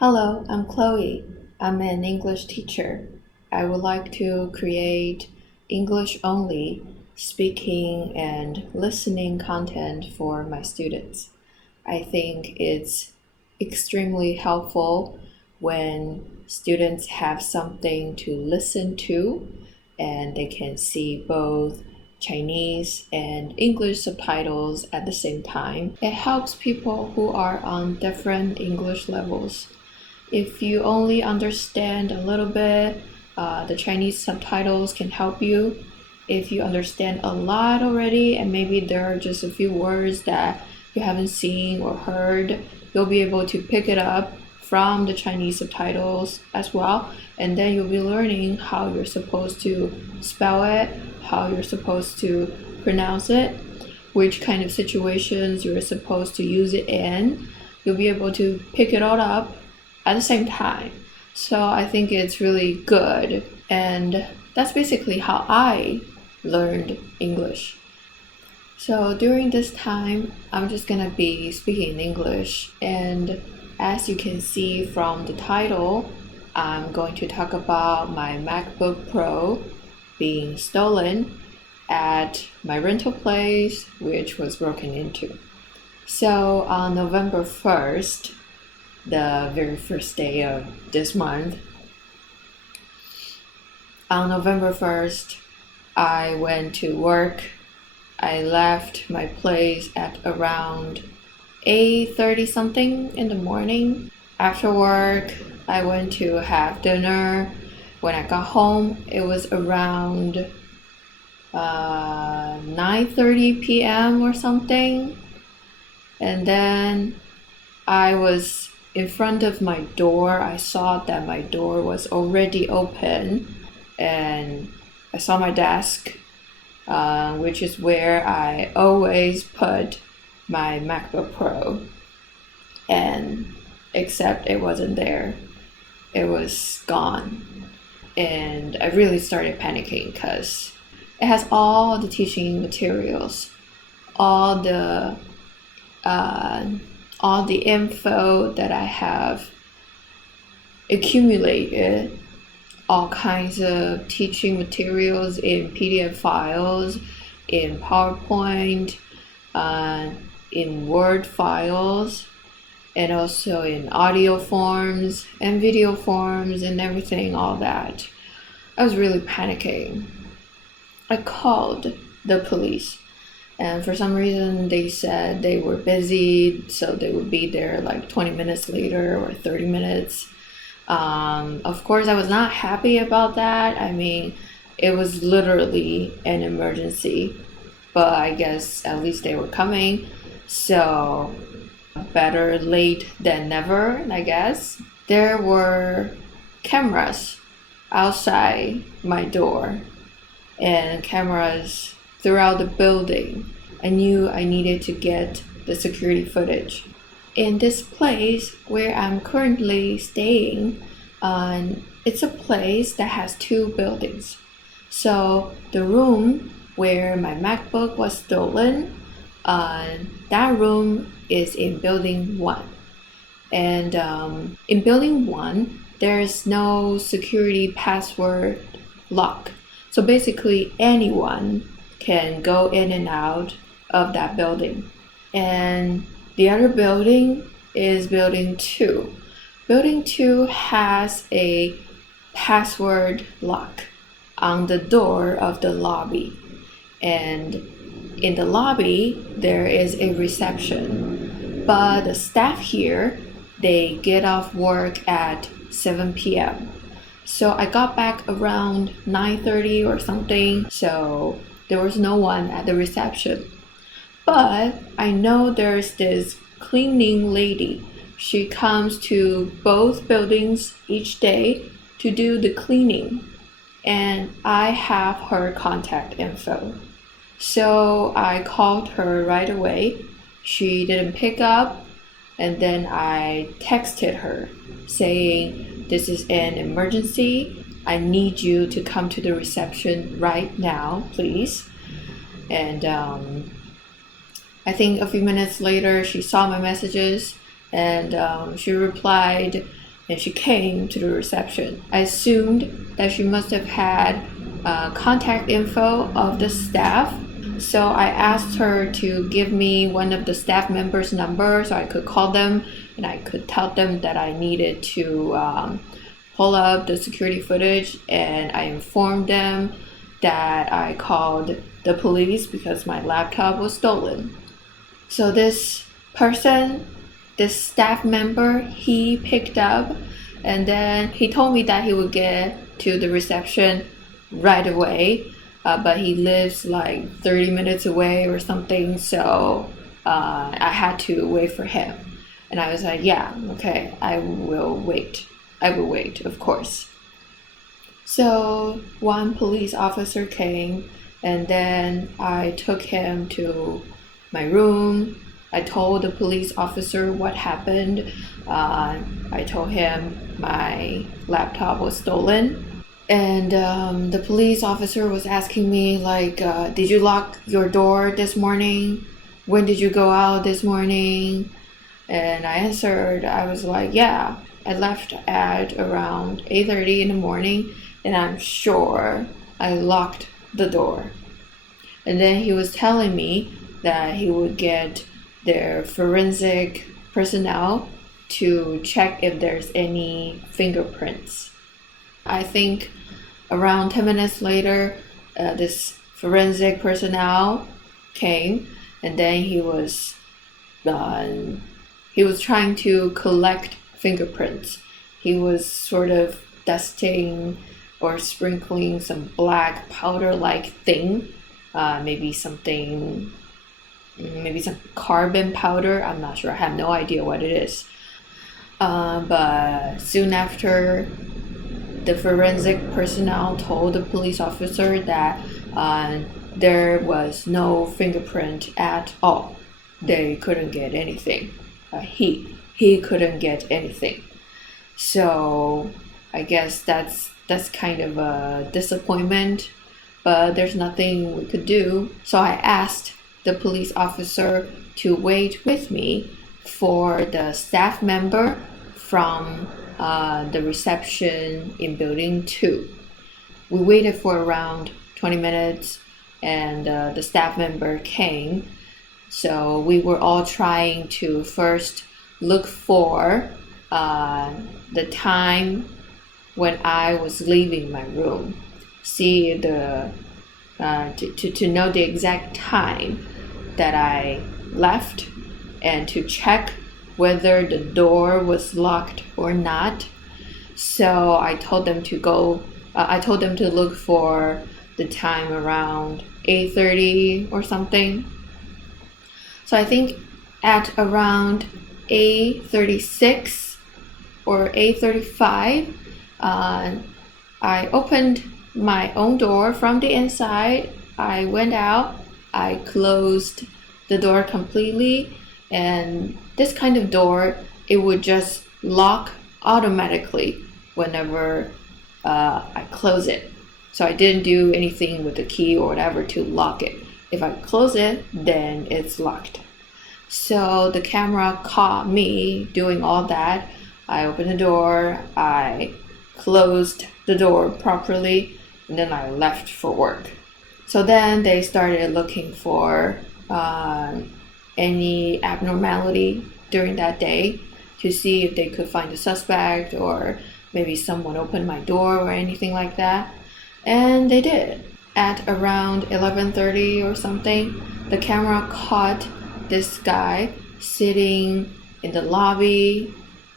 Hello, I'm Chloe. I'm an English teacher. I would like to create English only speaking and listening content for my students. I think it's extremely helpful when students have something to listen to and they can see both Chinese and English subtitles at the same time. It helps people who are on different English levels. If you only understand a little bit, the Chinese subtitles can help you. If you understand a lot already and maybe there are just a few words that you haven't seen or heard, you'll be able to pick it up from the Chinese subtitles as well, and then you'll be learning how you're supposed to spell it, how you're supposed to pronounce it, which kind of situations you're supposed to use it in. You'll be able to pick it all up at the same time. So I think it's really good, and that's basically how I learned English. So during this time, I'm just gonna be speaking in English, and as you can see from the title, I'm going to talk about my MacBook Pro being stolen at my rental place, which was broken into. So on November 1st, the very first day of this month, on November 1st, I went to work. I left my place at around 8:30 something in the morning. After work, I went to have dinner. When I got home, it was around 9:30 p.m. or something. And then I was in front of my door. I saw that my door was already open, and I saw my desk, which is where I always put my MacBook Pro, and except it wasn't there. It was gone, and I really started panicking because it has all the teaching materials, all the info that I have accumulated, all kinds of teaching materials in PDF files, in PowerPoint, in Word files, and also in audio forms and video forms and everything, all that. I was really panicking. I called the police, and for some reason they said they were busy, so they would be there like 20 minutes later or 30 minutes. Of course, I was not happy about that. I mean, it was literally an emergency, but I guess at least they were coming, so better late than never, I guess. There were cameras outside my door and cameras throughout the building. I knew I needed to get the security footage. In this place where I'm currently staying, it's a place that has two buildings. So the room where my MacBook was stolen, that room is in building 1. And in building 1, there's no security password lock. So basically anyone can go in and out of that building. And the other building is building 2. Building 2 has a password lock on the door of the lobby. And in the lobby, there is a reception. But the staff here, they get off work at 7 p.m. So I got back around 9:30 or something, so there was no one at the reception. But I know there's this cleaning lady. She comes to both buildings each day to do the cleaning, and I have her contact info. So I called her right away. She didn't pick up, and then I texted her saying, "This is an emergency. I need you to come to the reception right now, please." And I think a few minutes later, she saw my messages, and she replied, and she came to the reception. I assumed that she must have had contact info of the staff, so I asked her to give me one of the staff members' numbers so I could call them and I could tell them that I needed to pull up the security footage, and I informed them that I called the police because my laptop was stolen. So this person, this staff member, he picked up, and then he told me that he would get to the reception right away, but he lives like 30 minutes away or something, so I had to wait for him. And I was like, yeah, okay, I will wait, of course. So one police officer came, and then I took him to my room. I told the police officer what happened. I told him my laptop was stolen. And the police officer was asking me like, did you lock your door this morning? When did you go out this morning? And I answered, I was like, yeah, I left at around 8:30 in the morning, and I'm sure I locked the door. And then he was telling me that he would get their forensic personnel to check if there's any fingerprints. I think around 10 minutes later, this forensic personnel came, and then he was trying to collect fingerprints. He was sort of dusting or sprinkling some black powder-like thing, maybe some carbon powder. I'm not sure. I have no idea what it is. But soon after, the forensic personnel told the police officer that there was no fingerprint at all. They couldn't get anything. He couldn't get anything. So I guess that's kind of a disappointment, but there's nothing we could do. So I asked the police officer to wait with me for the staff member from the reception in building 2. We waited for around 20 minutes, and the staff member came. So we were all trying to first look for the time when I was leaving my room, see to know the exact time that I left, and to check whether the door was locked or not. So I told them to look for the time around 8:30 or something. So I think at around 8:36 or 8:35, I opened my own door from the inside. I went out, I closed the door completely, and this kind of door, it would just lock automatically whenever I close it. So I didn't do anything with the key or whatever to lock it. If I close it, then it's locked. So the camera caught me doing all that. I opened the door, I closed the door properly, and then I left for work. So then they started looking for any abnormality during that day to see if they could find a suspect, or maybe someone opened my door or anything like that. And they did. At around 11:30 or something, the camera caught this guy sitting in the lobby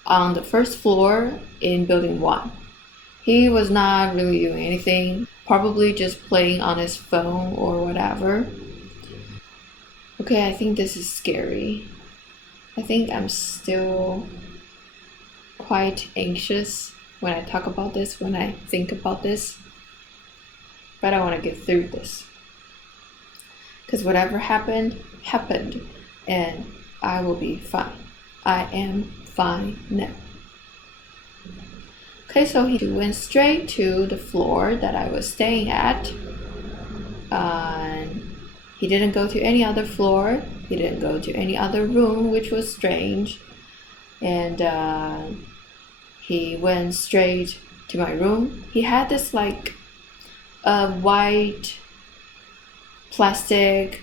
on the first floor in building 1. He was not really doing anything, probably just playing on his phone or whatever. Okay, I think this is scary. I think I'm still quite anxious when I talk about this, when I think about this. But I want to get through this. Because whatever happened, and I will be fine. I am fine now. Okay, so he went straight to the floor that I was staying at. He didn't go to any other floor. He didn't go to any other room, which was strange. And He went straight to my room. He had this like a white plastic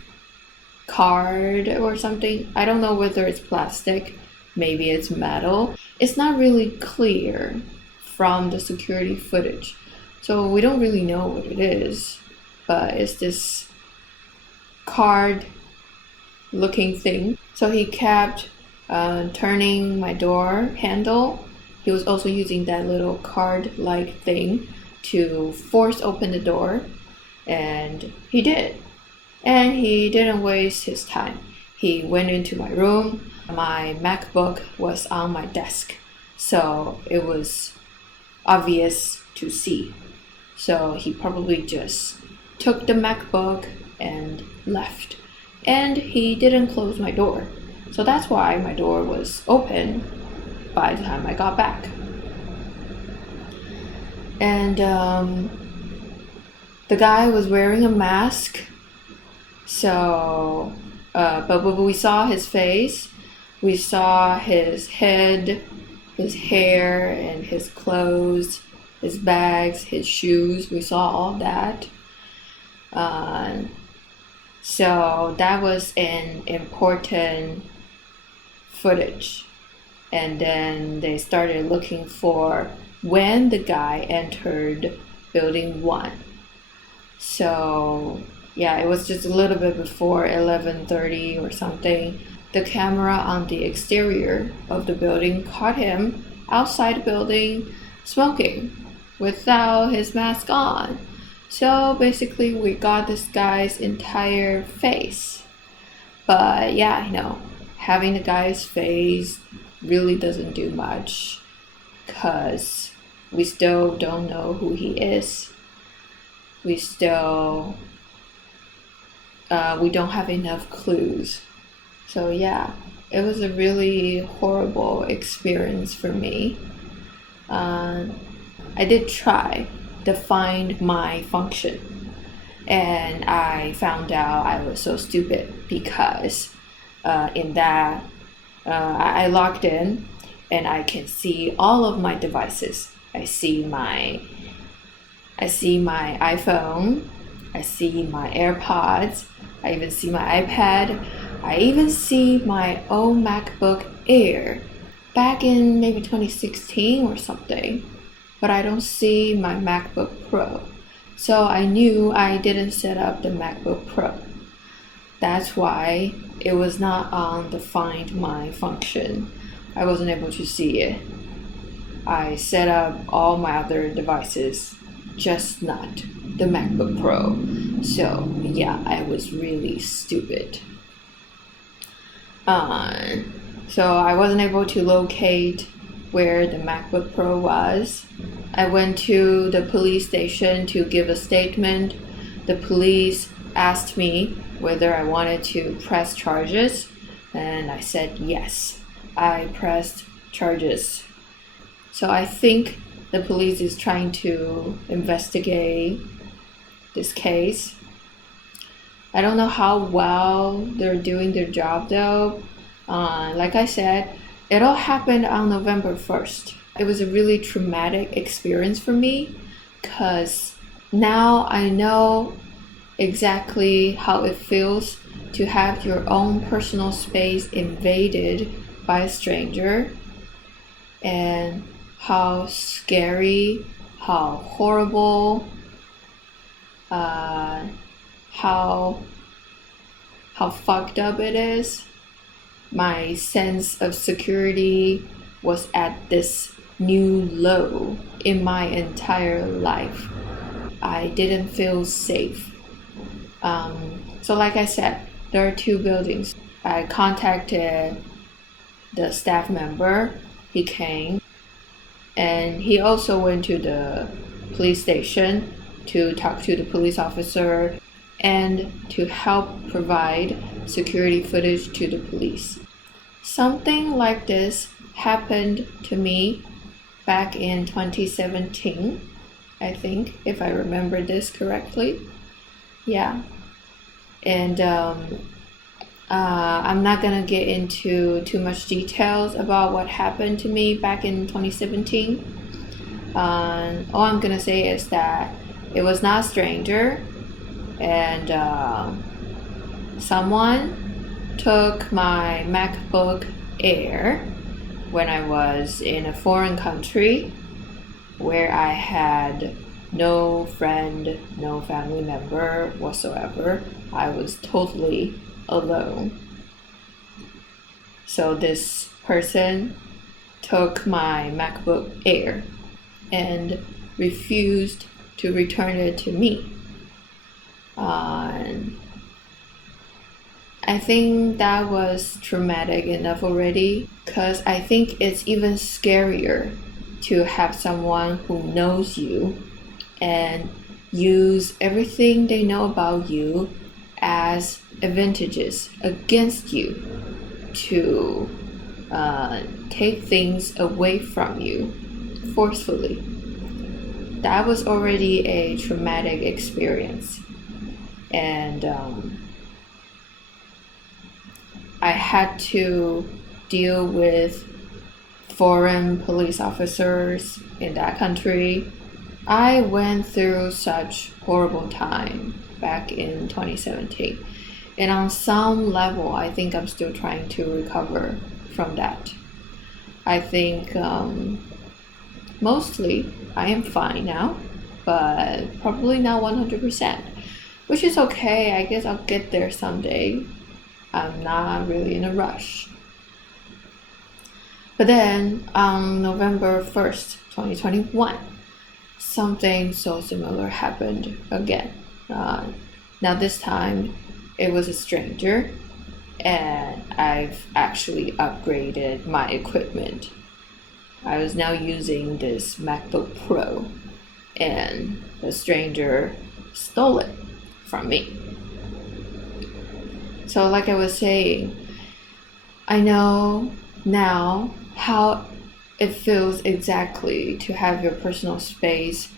card or something. I don't know whether it's plastic, maybe it's metal. It's not really clear from the security footage, so we don't really know what it is, but it's this card looking thing. So he kept turning my door handle. He was also using that little card like thing to force open the door, and he did. And he didn't waste his time. He went into my room. My MacBook was on my desk, so it was obvious to see. So he probably just took the MacBook and left. And he didn't close my door. So that's why my door was open by the time I got back. And the guy was wearing a mask. So, but we saw his face, we saw his head, his hair, and his clothes, his bags, his shoes. We saw all that. So that was an important footage. And then they started looking for when the guy entered building 1. So yeah, it was just a little bit before 11:30 or something. The camera on the exterior of the building caught him outside the building smoking without his mask on. So basically we got this guy's entire face. But yeah, having the guy's face really doesn't do much, because we still don't know who he is. We don't have enough clues. So yeah, it was a really horrible experience for me. I did try to find my function, and I found out I was so stupid because in that I logged in and I can see all of my devices. I see my iPhone, I see my AirPods, I even see my iPad, I even see my old MacBook Air back in maybe 2016 or something, but I don't see my MacBook Pro. So I knew I didn't set up the MacBook Pro. That's why it was not on the Find My function. I wasn't able to see it. I set up all my other devices, just not the MacBook Pro. So yeah, I was really stupid. So I wasn't able to locate where the MacBook Pro was. I went to the police station to give a statement. The police asked me whether I wanted to press charges, and I said yes. I pressed charges. So I think the police is trying to investigate this case. I don't know how well they're doing their job though. Like I said, it all happened on November 1st. It was a really traumatic experience for me, because now I know exactly how it feels to have your own personal space invaded by a stranger, and how scary, how horrible, how fucked up it is. My sense of security was at this new low in my entire life. I didn't feel safe. So like I said, there are 2 buildings. I contacted the staff member. He came, and he also went to the police station to talk to the police officer and to help provide security footage to the police. Something like this happened to me back in 2017, I think, if I remember this correctly. Yeah. And I'm not gonna get into too much details about what happened to me back in 2017. All I'm gonna say is that it was not a stranger, and someone took my MacBook Air when I was in a foreign country where I had no friend, no family member whatsoever. I was totally alone. So this person took my MacBook Air and refused to return it to me. I think that was traumatic enough already, because I think it's even scarier to have someone who knows you and use everything they know about you as advantages against you to take things away from you forcefully. That was already a traumatic experience, and I had to deal with foreign police officers in that country. I went through such horrible time back in 2017, and on some level I think I'm still trying to recover from that. I think mostly I am fine now, but probably not 100%, which is okay. I guess I'll get there someday. I'm not really in a rush. But then on November 1st, 2021, something so similar happened again. Now this time it was a stranger, and I've actually upgraded my equipment. I was now using this MacBook Pro, and the stranger stole it from me. So like I was saying, I know now how it feels exactly to have your personal space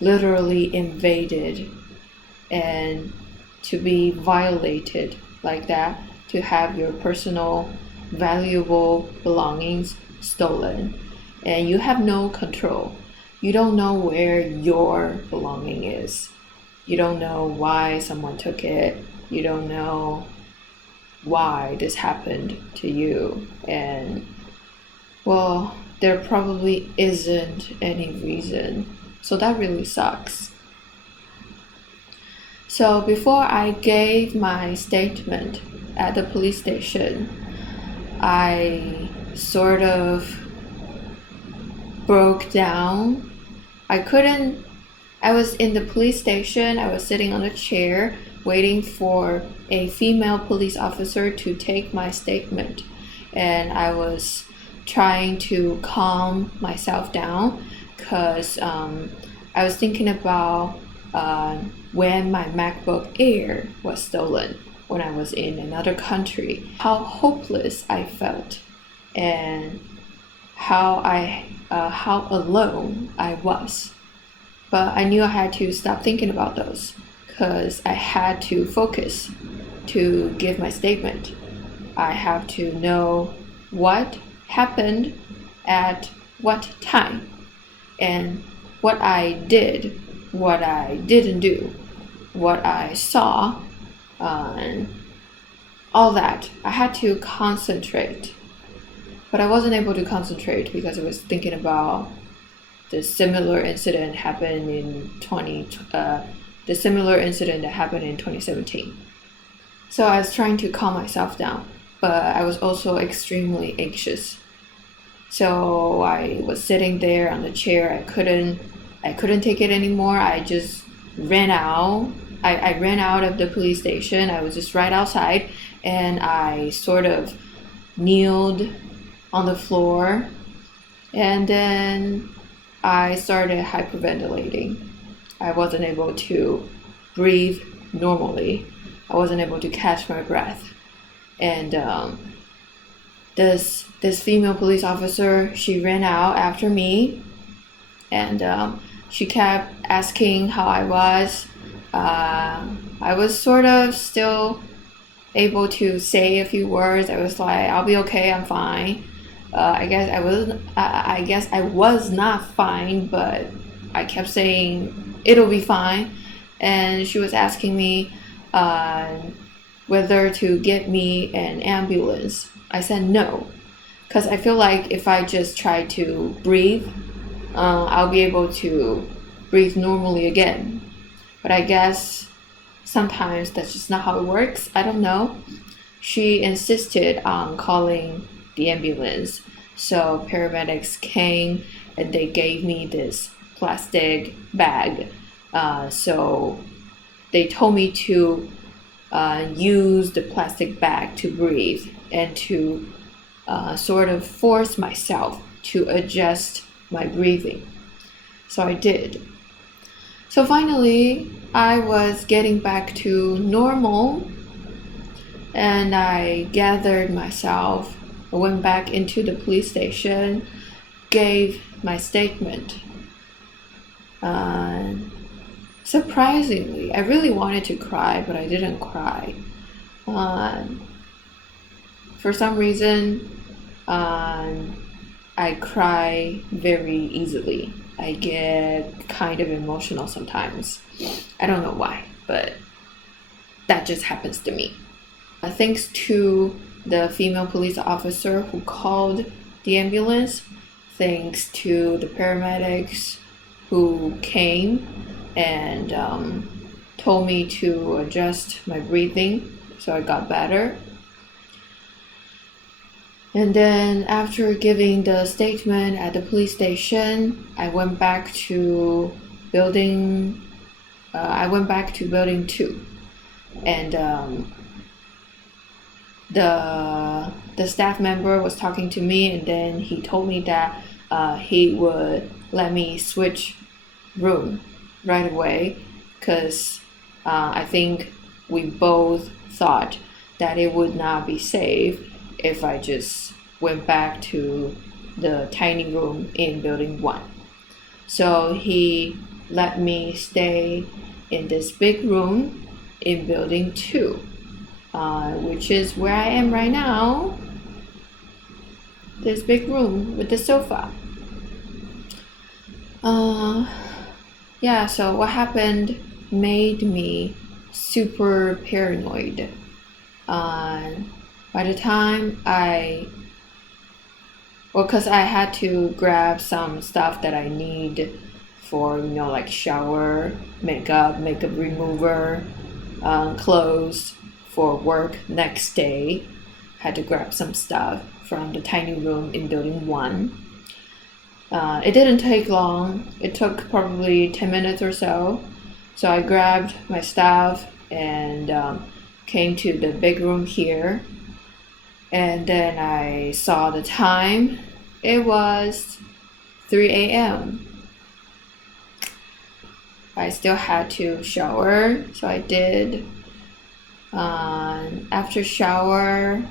literally invaded and to be violated like that, to have your personal valuable belongings stolen, and you have no control. You don't know where your belonging is. You don't know why someone took it. You don't know why this happened to you, and well, there probably isn't any reason. So that really sucks. So before I gave my statement at the police station, I sort of broke down. I was in the police station. I was sitting on a chair waiting for a female police officer to take my statement, and I was trying to calm myself down, because I was thinking about when my MacBook Air was stolen when I was in another country, how hopeless I felt, and how alone I was. But I knew I had to stop thinking about those, because I had to focus to give my statement. I have to know what happened at what time, and what I did, what I didn't do, what I saw, and all that. I had to concentrate, but I wasn't able to concentrate because I was thinking about the similar incident happened in 2017. So I was trying to calm myself down, but I was also extremely anxious. So I was sitting there on the chair. I couldn't take it anymore. I just ran out. I ran out of the police station. I was just right outside, and I sort of kneeled on the floor, and then I started hyperventilating. I wasn't able to breathe normally. I wasn't able to catch my breath. And this female police officer, she ran out after me, and she kept asking how I was. I was sort of still able to say a few words. I was like, I'll be okay, I'm fine. I guess I was not fine, but I kept saying it'll be fine. And she was asking me whether to get me an ambulance. I said no, because I feel like if I just try to breathe, I'll be able to breathe normally again. But I guess sometimes that's just not how it works. I don't know. She insisted on calling the ambulance. So paramedics came and they gave me this plastic bag. So they told me to use the plastic bag to breathe and to sort of force myself to adjust my breathing. So I did. So finally, I was getting back to normal, and I gathered myself. I went back into the police station, gave my statement. Surprisingly, I really wanted to cry, but I didn't cry. For some reason, I cry very easily. I get kind of emotional sometimes. I don't know why, but that just happens to me. Thanks to the female police officer who called the ambulance, thanks to the paramedics who came and told me to adjust my breathing, so I got better. And then after giving the statement at the police station, I went back to building 2, and the staff member was talking to me, and then he told me that he would let me switch room right away, because I think we both thought that it would not be safe if I just went back to the tiny room in building 1. So he let me stay in this big room in building 2, which is where I am right now. This big room with the sofa. So what happened made me super paranoid. By the time because I had to grab some stuff that I need for, like shower, makeup remover, clothes for work next day. Had to grab some stuff from the tiny room in building 1. It didn't take long. It took probably 10 minutes or so. So I grabbed my stuff and came to the big room here. And then I saw the time. It was 3 a.m. I still had to shower, so I did. After shower,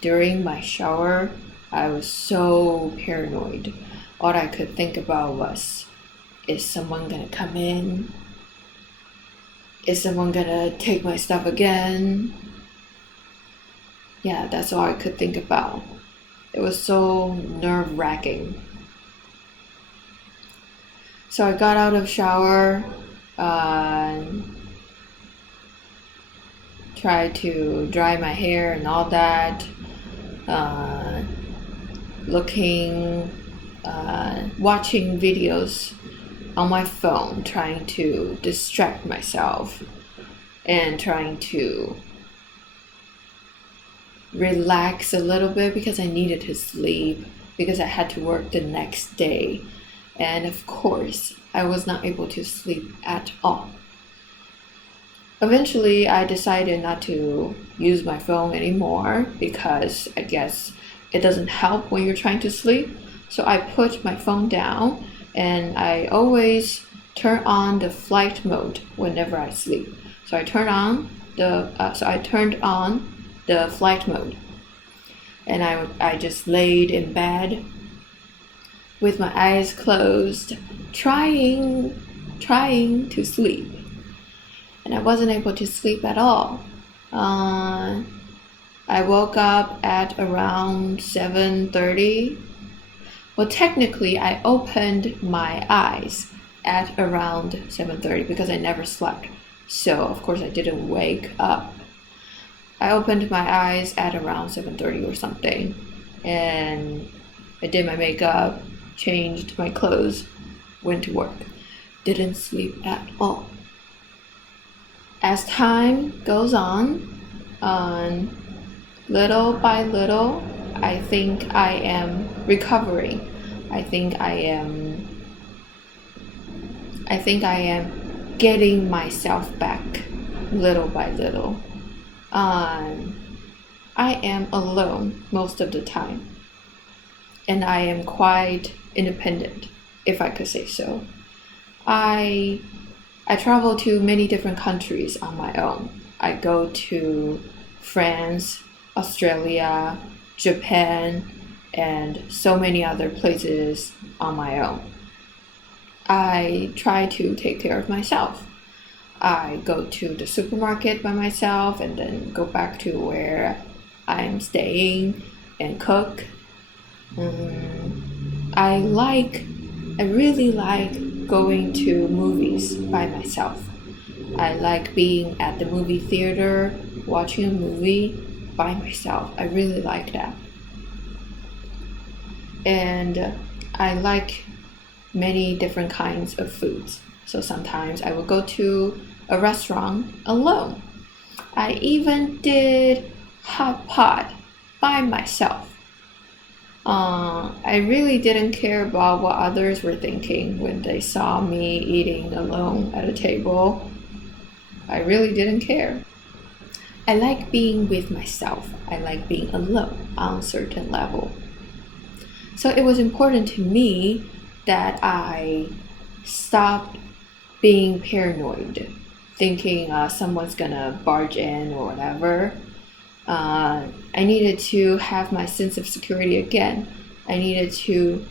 during my shower, I was so paranoid. All I could think about was, is someone gonna come in? Is someone gonna take my stuff again? Yeah, that's all I could think about. It was so nerve-wracking. So I got out of shower, tried to dry my hair and all that, watching videos on my phone, trying to distract myself and trying to relax a little bit because I needed to sleep because I had to work the next day. And of course, I was not able to sleep at all. Eventually, I decided not to use my phone anymore because I guess it doesn't help when you're trying to sleep. So I put my phone down and I always turn on the flight mode whenever I sleep. So I turned on the flight mode, and I just laid in bed with my eyes closed, trying to sleep. and I wasn't able to sleep at all. I woke up at around 7:30. Well, technically, I opened my eyes at around 7:30 because I never slept. So, of course, I didn't wake up. I opened my eyes at around 7:30 or something, and I did my makeup, changed my clothes, went to work. Didn't sleep at all. As time goes on, little by little, I think I am recovering. I think I am getting myself back little by little. I am alone most of the time, and I am quite independent, if I could say so. I travel to many different countries on my own. I go to France, Australia, Japan, and so many other places on my own. I try to take care of myself. I go to the supermarket by myself and then go back to where I'm staying and cook. I really like going to movies by myself. I like being at the movie theater, watching a movie by myself. I really like that. And I like many different kinds of foods. So sometimes I will go to a restaurant alone. I even did hot pot by myself. I really didn't care about what others were thinking when they saw me eating alone at a table. I really didn't care. I like being with myself. I like being alone on a certain level. So it was important to me that I stopped being paranoid, thinking someone's gonna barge in or whatever. I needed to have my sense of security again. I needed to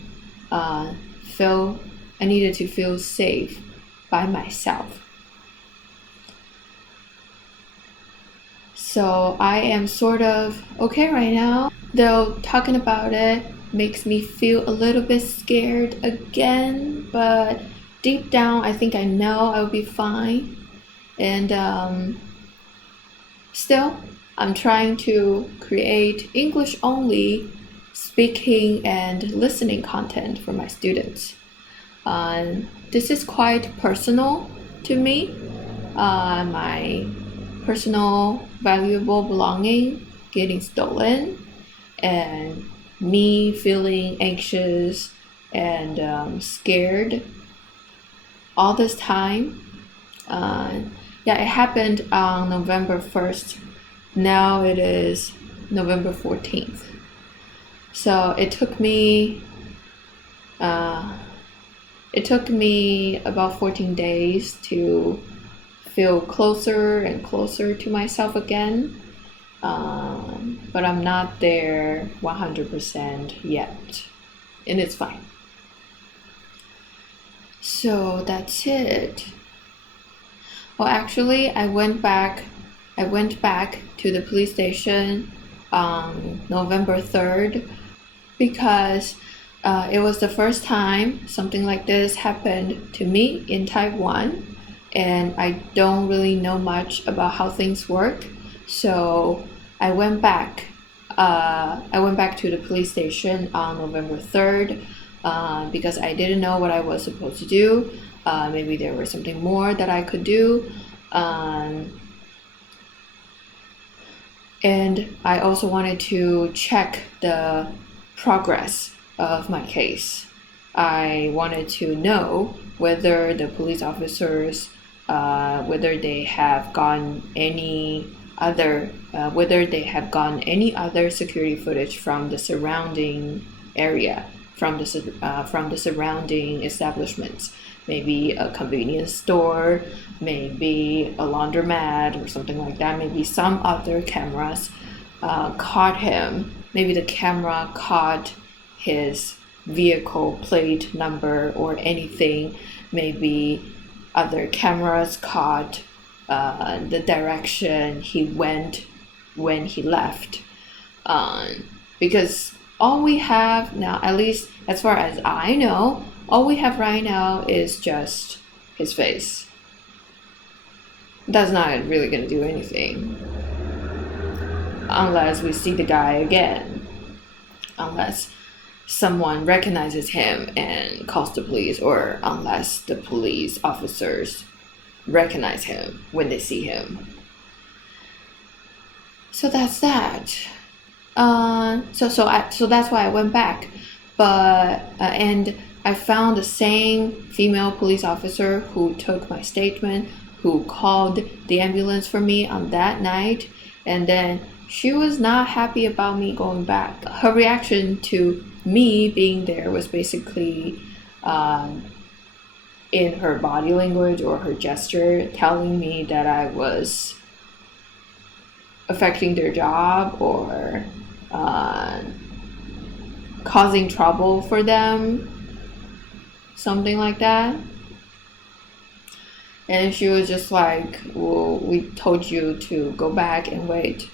feel safe by myself. So I am sort of okay right now, though talking about it makes me feel a little bit scared again, but deep down I think I know I'll be fine. And still, I'm trying to create English only speaking and listening content for my students. This is quite personal to me. My personal valuable belonging getting stolen, and me feeling anxious and scared all this time. It happened on November 1st. Now it is November 14th. So it took me about 14 days to feel closer and closer to myself again. But I'm not there 100% yet, and it's fine. So that's it. Well, actually, I went back to the police station on November 3rd because it was the first time something like this happened to me in Taiwan, and I don't really know much about how things work. So I went back to the police station on November 3rd because I didn't know what I was supposed to do. Maybe there was something more that I could do. And I also wanted to check the progress of my case. I wanted to know whether the police officers, whether they have gotten any other security footage from the surrounding area, from the surrounding establishments. Maybe a convenience store, maybe a laundromat or something like that. Maybe some other cameras caught him. Maybe the camera caught his vehicle plate number or anything. Maybe other cameras caught the direction he went when he left. Because all we have now, at least as far as I know, all we have right now is just his face. That's not really going to do anything unless we see the guy again, unless someone recognizes him and calls the police, or unless the police officers recognize him when they see him. So that's that. So that's why I went back, but and I found the same female police officer who took my statement, who called the ambulance for me on that night, and then she was not happy about me going back. Her reaction to me being there was basically in her body language or her gesture telling me that I was affecting their job or causing trouble for them, something like that. And she was just like, well, we told you to go back and wait.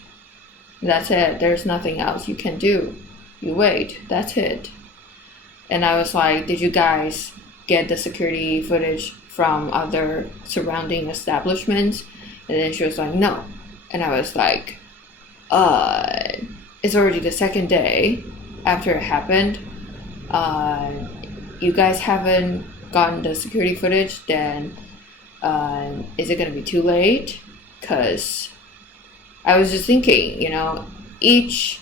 That's it. There's nothing else you can do. You wait. That's it. And I was like, did you guys get the security footage from other surrounding establishments? And then she was like, no. And I was like, it's already the second day after it happened. You guys haven't gotten the security footage, then is it going to be too late? Because I was just thinking, each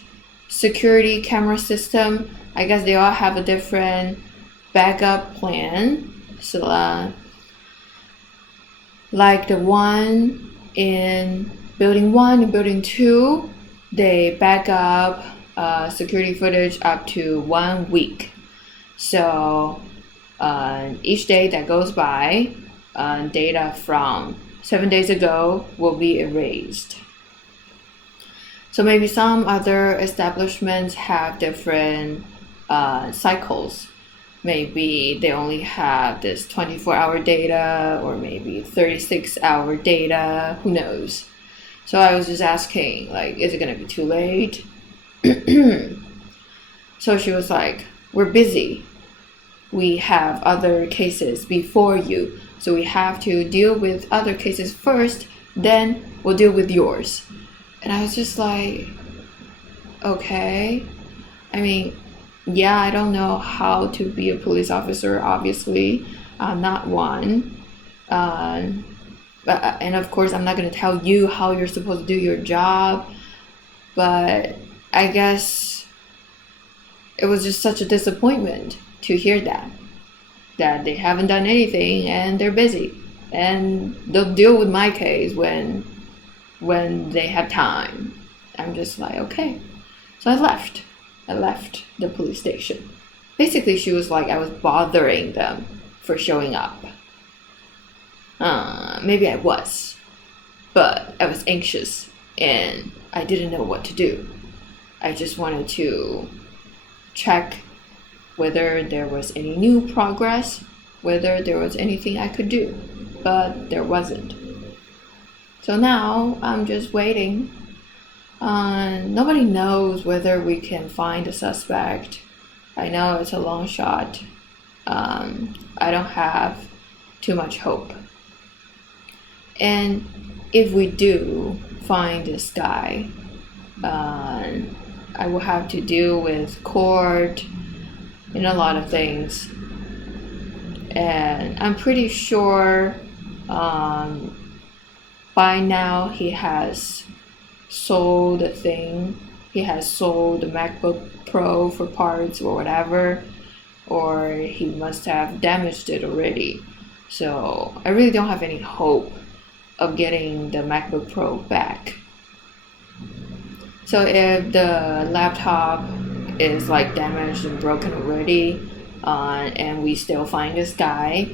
security camera system, I guess they all have a different backup plan. So like the one in building 1 and building 2, they back up security footage up to 1 week. So each day that goes by, data from 7 days ago will be erased. So maybe some other establishments have different cycles. Maybe they only have this 24-hour data, or maybe 36-hour data, who knows. So I was just asking, like, is it going to be too late? So she was like, we're busy. We have other cases before you. So we have to deal with other cases first, then we'll deal with yours. And I was just like, okay. I mean, yeah, I don't know how to be a police officer, obviously. I'm not one. And of course, I'm not going to tell you how you're supposed to do your job. But I guess it was just such a disappointment to hear that they haven't done anything and they're busy. And they'll deal with my case when they have time. I'm just like, okay. So I left the police station. Basically, she was like, I was bothering them for showing up. Maybe I was, but I was anxious and I didn't know what to do. I just wanted to check whether there was any new progress, whether there was anything I could do, but there wasn't. So now I'm just waiting. Nobody knows whether we can find a suspect. I know it's a long shot. I don't have too much hope. And if we do find this guy, I will have to deal with court and a lot of things. And I'm pretty sure by now he has sold a thing. He has sold the MacBook Pro for parts or whatever, or he must have damaged it already. So I really don't have any hope of getting the MacBook Pro back. So if the laptop is like damaged and broken already, and we still find this guy,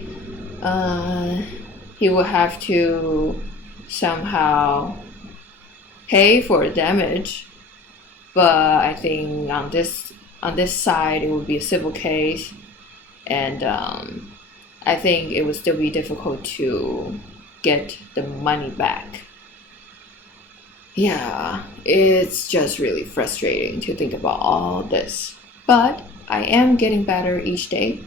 he will have to somehow pay for the damage. But I think on this side it would be a civil case, and I think it would still be difficult to get the money back. Yeah, it's just really frustrating to think about all this. But I am getting better each day.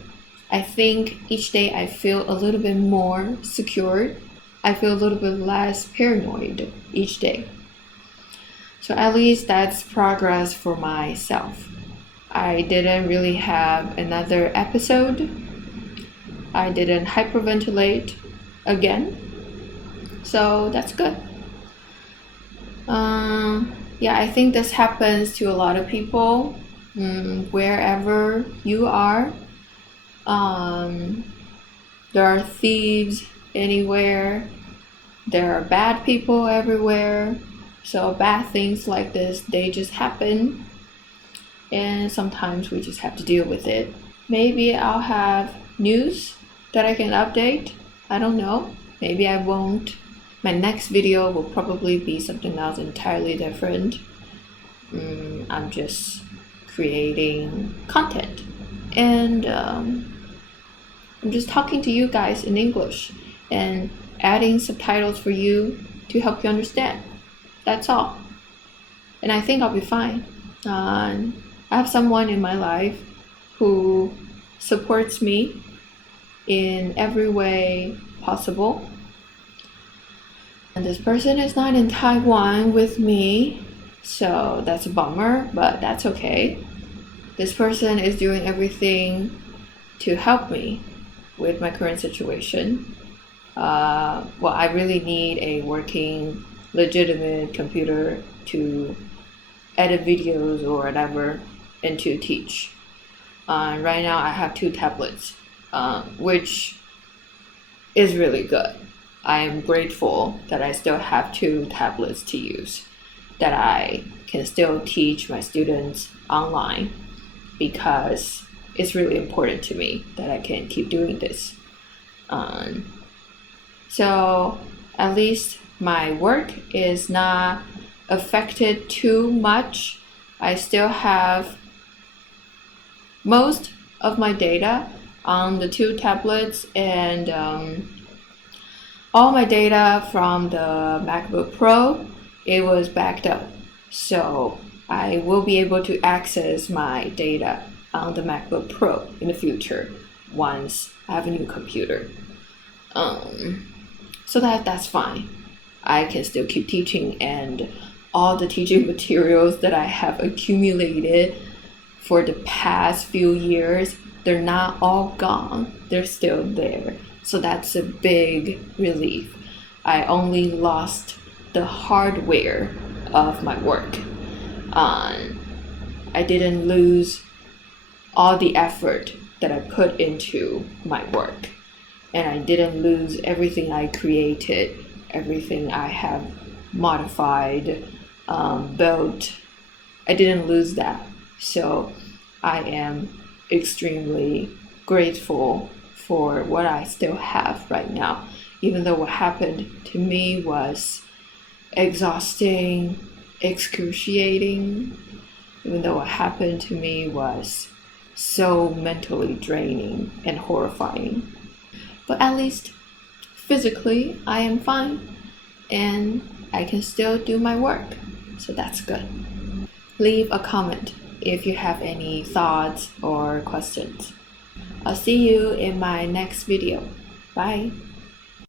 I think each day I feel a little bit more secure. I feel a little bit less paranoid each day. So at least that's progress for myself. I didn't really have another episode. I didn't hyperventilate again. So that's good. Yeah, I think this happens to a lot of people, wherever you are. There are thieves anywhere. There are bad people everywhere. So bad things like this, they just happen. And sometimes we just have to deal with it. Maybe I'll have news that I can update. I don't know. Maybe I won't. My next video will probably be something else entirely different. I'm just creating content. And I'm just talking to you guys in English and adding subtitles for you to help you understand. That's all. And I think I'll be fine. I have someone in my life who supports me in every way possible. And this person is not in Taiwan with me, so that's a bummer, but that's okay. This person is doing everything to help me with my current situation. Well, I really need a working, legitimate computer to edit videos or whatever and to teach. Right now I have 2 tablets, which is really good. I am grateful that I still have 2 tablets to use, that I can still teach my students online, because it's really important to me that I can keep doing this. So at least my work is not affected too much. I still have most of my data on the 2 tablets, and all my data from the MacBook Pro, it was backed up. So I will be able to access my data on the MacBook Pro in the future once I have a new computer. So that's fine. I can still keep teaching, and all the teaching materials that I have accumulated for the past few years, they're not all gone. They're still there. So that's a big relief. I only lost the hardware of my work. I didn't lose all the effort that I put into my work. And I didn't lose everything I created, everything I have modified, built. I didn't lose that. So I am extremely grateful for what I still have right now, even though what happened to me was exhausting, excruciating, even though what happened to me was so mentally draining and horrifying. But at least physically I am fine, and I can still do my work, so that's good. Leave a comment if you have any thoughts or questions. I'll see you in my next video. Bye.